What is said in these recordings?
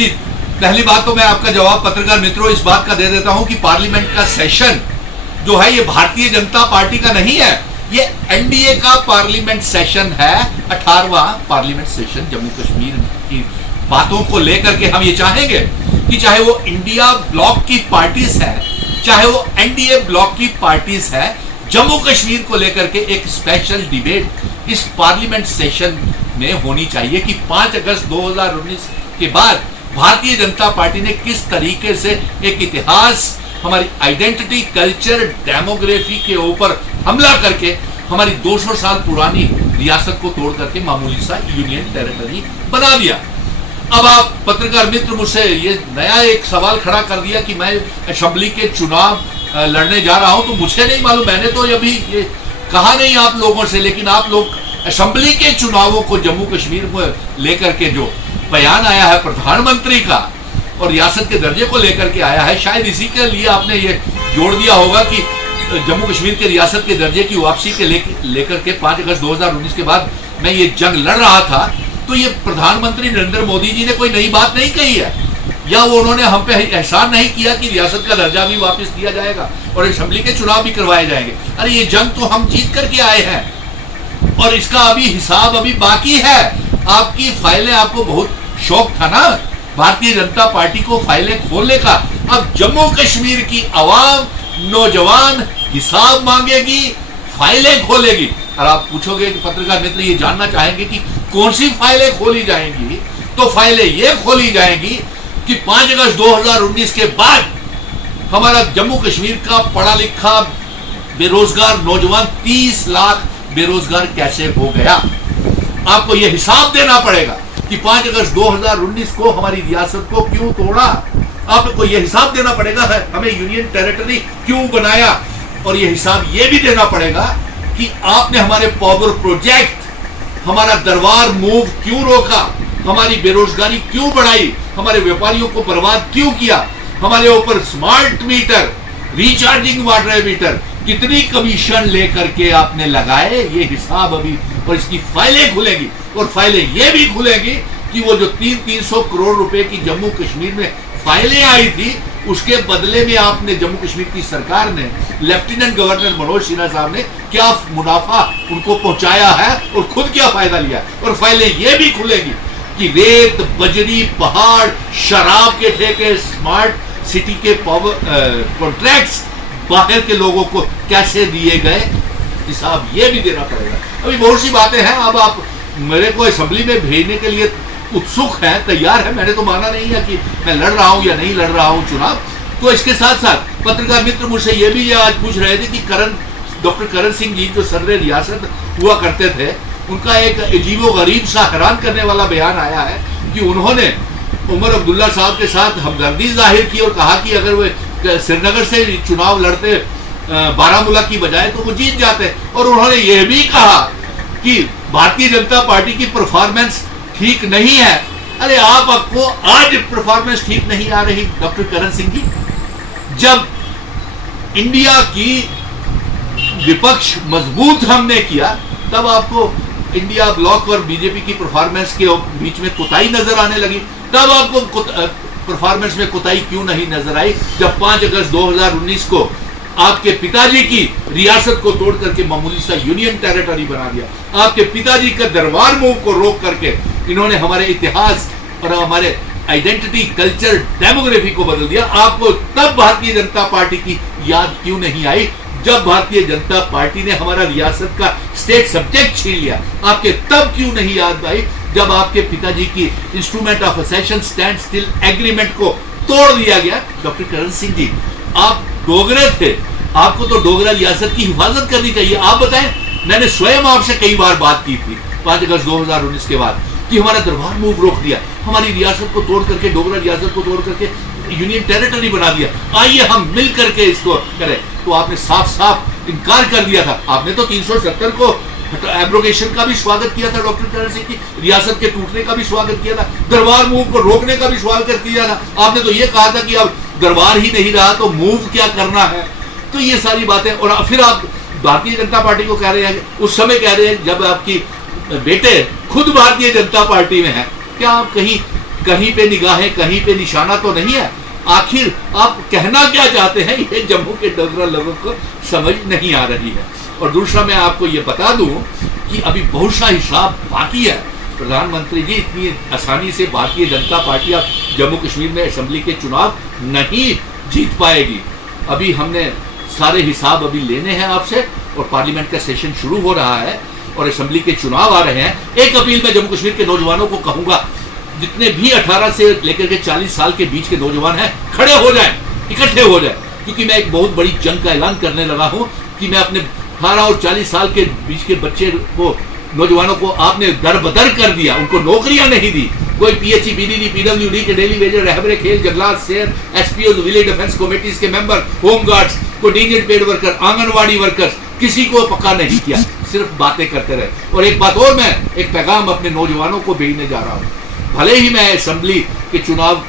जी, पहली बात तो मैं आपका जवाब पत्रकार मित्रों इस बात का दे देता हूं कि पार्लियामेंट का सेशन जो है ये भारतीय जनता पार्टी का नहीं है, ये एनडीए का पार्लियामेंट सेशन है। 18वां पार्लियामेंट सेशन जम्मू कश्मीर की बातों को लेकर के हम ये चाहेंगे कि चाहे वो इंडिया ब्लॉक की पार्टीज है, चाहे वो एनडीए ब्लॉक की पार्टीज है, जम्मू कश्मीर को लेकर के एक स्पेशल डिबेट इस पार्लियामेंट सेशन में होनी चाहिए कि 5 अगस्त 2019 के बाद भारतीय जनता पार्टी ने किस तरीके से एक इतिहास, हमारी आइडेंटिटी, कल्चर, डेमोग्राफी के ऊपर हमला करके हमारी 200 साल पुरानी रियासत को तोड़ करके मामूली सा यूनियन टेरिटरी बना दिया। अब आप पत्रकार मित्र मुझसे ये नया एक सवाल खड़ा कर दिया कि मैं असेंबली के चुनाव लड़ने जा रहा हूं, तो मुझे नहीं मालूम, मैंने तो अभी ये कहा नहीं आप लोगों से, लेकिन आप लोग असेंबली के चुनावों को जम्मू कश्मीर को लेकर के जो बयान आया है प्रधानमंत्री का और रियासत के दर्जे को लेकर के आया है, शायद इसी के लिए आपने ये जोड़ दिया होगा कि जम्मू कश्मीर के रियासत के दर्जे की वापसी के लेकर के 5 अगस्त 2019 के बाद मैं ये जंग लड़ रहा था। तो ये प्रधानमंत्री नरेंद्र मोदी जी ने कोई नई बात नहीं कही है, या वो उन्होंने हम पे एहसान नहीं किया कि रियासत का दर्जा भी वापस दिया जाएगा और असेंबली के चुनाव भी करवाए जाएंगे। अरे ये जंग तो हम जीत करके आए हैं और इसका अभी हिसाब अभी बाकी है। आपकी फाइलें, आपको बहुत शौक था ना भारतीय जनता पार्टी को फाइलें खोलने का, अब जम्मू कश्मीर की आवाम, नौजवान हिसाब मांगेगी, फाइलें खोलेगी। और आप पूछोगे कि पत्रकार मित्र ये जानना चाहेंगे कि कौन सी फाइलें खोली जाएंगी, तो फाइलें ये खोली जाएंगी कि 5 अगस्त 2019 के बाद हमारा जम्मू कश्मीर का पढ़ा लिखा बेरोजगार नौजवान 30 लाख बेरोजगार कैसे हो गया। आपको यह हिसाब देना पड़ेगा कि 5 अगस्त 2019 को हमारी रियासत को क्यों तोड़ा। आपको यह हिसाब देना पड़ेगा है हमें यूनियन टेरिटरी क्यों बनाया, और यह हिसाब यह भी देना पड़ेगा कि आपने हमारे पावर प्रोजेक्ट, हमारा दरबार मूव क्यों रोका, हमारी बेरोजगारी क्यों बढ़ाई, हमारे व्यापारियों को बर्बाद क्यों किया, हमारे ऊपर smart meter, recharging water meter, कितनी कमीशन लेकर के आपने लगाए, ये हिसाब अभी, और इसकी फाइलें खुलेंगी। और फाइलें ये भी खुलेंगी कि वो जो 300 करोड़ रुपए की जम्मू कश्मीर में फाइलें आई थी, उसके बदले में आपने जम्मू कश्मीर की सरकार ने, लेफ्टिनेंट गवर्नर मनोज सिन्हा साहब ने क्या मुनाफा उनको पहुंचाया है और खुद क्या फायदा लिया। और फाइलें ये भी खुलेंगी कि रेत, बजरी, पहाड़, शराब के ठेके, स्मार्ट सिटी के पावर कॉन्ट्रैक्ट्स बाहर के लोगों को कैसे दिए गए, हिसाब ये भी देना पड़ेगा। अभी बहुत सी बातें हैं। अब आप मेरे को असेंबली में भेजने के लिए उत्सुक है, तैयार है, मैंने तो माना नहीं है कि मैं लड़ रहा हूं या नहीं लड़ रहा हूं चुनाव। तो इसके साथ साथ पत्रकार मित्र मुझसे ये भी आज पूछ रहे थे कि डॉक्टर करण सिंह जी जो सदर रियासत हुआ करते थे, उनका एक अजीबो गरीब सा हैरान करने वाला बयान आया है कि उन्होंने उमर अब्दुल्ला साहब के साथ हमदर्दी जाहिर की और कहा कि अगर वे श्रीनगर से चुनाव लड़ते बारामूला की बजाय तो वो जीत जाते। और उन्होंने ये भी कहा कि भारतीय जनता पार्टी की परफॉर्मेंस ठीक नहीं है। अरे आपको आज परफॉर्मेंस ठीक नहीं आ रही डॉक्टर करण सिंह जी, जब इंडिया की विपक्ष मजबूत हमने किया तब आपको इंडिया ब्लॉक और बीजेपी की परफॉर्मेंस के बीच में कोताही नजर आने लगी। तब आपको परफॉर्मेंस में कोताही क्यों नहीं नजर आई जब 5 अगस्त 2019 को आपके पिताजी की रियासत को तोड़ करके मामूली सा यूनियन टेरिटरी बना दिया। आपके पिताजी का दरबार मूव को रोक करके इन्होंने हमारे इतिहास और हमारे आइडेंटिटी, कल्चर, डेमोग्राफी को बदल दिया। आपको तब भारतीय जनता पार्टी की याद क्यों नहीं आई जब भारतीय जनता पार्टी ने हमारा रियासत का स्टेट सब्जेक्ट छीन लिया। आपके तब क्यों नहीं याद आई जब आपके पिताजी की instrument of accession standstill agreement को तोड़ दिया गया। डॉक्टर करण सिंह जी, आप डोगरे थे, आपको तो डोगरा रियासत की हिफाजत करनी चाहिए। आप बताएं, मैंने स्वयं आपसे कई बार बात की थी 5 अगस्त 2019 के बाद कि हमारा दरबार मूव रोक दिया, हमारी रियासत को तोड़ करके, डोगरा रियासत को तोड़ करके यूनियन टेरिटरी बना दिया, आइए हम मिल करके इसको करें। तो आपने साफ साफ इनकार कर दिया था। आपने तो 370 को एब्रोगेशन का भी स्वागत किया था, डॉक्टर करण सिंह की रियासत के टूटने का भी स्वागत किया था, दरबार मूव को रोकने का भी स्वागत किया था। आपने तो ये कहा था कि अब दरबार ही नहीं रहा तो मूव क्या करना है। तो ये सारी बातें, और फिर आप भारतीय जनता पार्टी को कह रहे हैं, उस समय कह रहे हैं जब आपकी बेटे खुद भारतीय जनता पार्टी में है, क्या आप कहीं कहीं पे निगाहें, कहीं पे निशाना तो नहीं है। आखिर आप कहना क्या चाहते हैं, ये जम्मू के डोगरा लोगों को समझ नहीं आ रही है। और दूसरा मैं आपको ये बता दूं कि अभी बहुत सा हिसाब बाकी है। प्रधानमंत्री जी, इतनी आसानी से भारतीय जनता पार्टी अब जम्मू कश्मीर में असेंबली के चुनाव नहीं जीत पाएगी। अभी हमने सारे हिसाब अभी लेने हैं आपसे, और पार्लियामेंट का सेशन शुरू हो रहा है और असेंबली के चुनाव आ रहे हैं। एक अपील मैं जम्मू कश्मीर के नौजवानों को कहूंगा, जितने भी 18 से लेकर के 40 साल के बीच के नौजवान हैं, खड़े हो जाएं, इकट्ठे हो जाएं, क्योंकि मैं एक बहुत बड़ी जंग का ऐलान करने लगा हूं कि मैं अपने 18 और 40 साल के बीच के बच्चे को, नौजवानों को आपने दरबदर कर दिया, उनको नौकरियां नहीं दी। कोई पीएचई, बीडीडी, पीडब्ल्यूडी के डेली वेजर, रहबरे खेल, जंगलात, शेर, एसपीओ, विलेज डिफेंस कमेटीज के member, home guards, contingent paid worker, anganwadi workers, किसी को पक्का नहीं किया, सिर्फ बातें करते रहे। और एक बात और, मैं एक पैगाम अपने नौजवानों को भेजने जा रहा हूँ। भले ही मैं असेंबली के चुनाव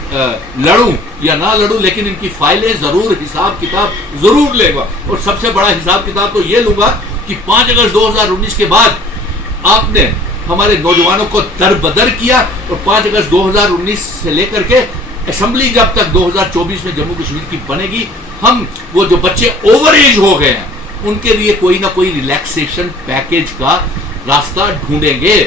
लड़ूं या ना लड़ूं, लेकिन इनकी फाइलें जरूर, हिसाब किताब जरूर लेगा। और सबसे बड़ा हिसाब किताब तो ये लूंगा कि 5 अगस्त 2019 के बाद आपने हमारे नौजवानों को दरबदर किया, और 5 अगस्त 2019 से लेकर के असेंबली जब तक 2024 में जम्मू कश्मीर की बनेगी, हम वो जो बच्चे ओवर एज हो गए हैं उनके लिए कोई ना कोई रिलैक्सेशन पैकेज का रास्ता ढूंढेंगे।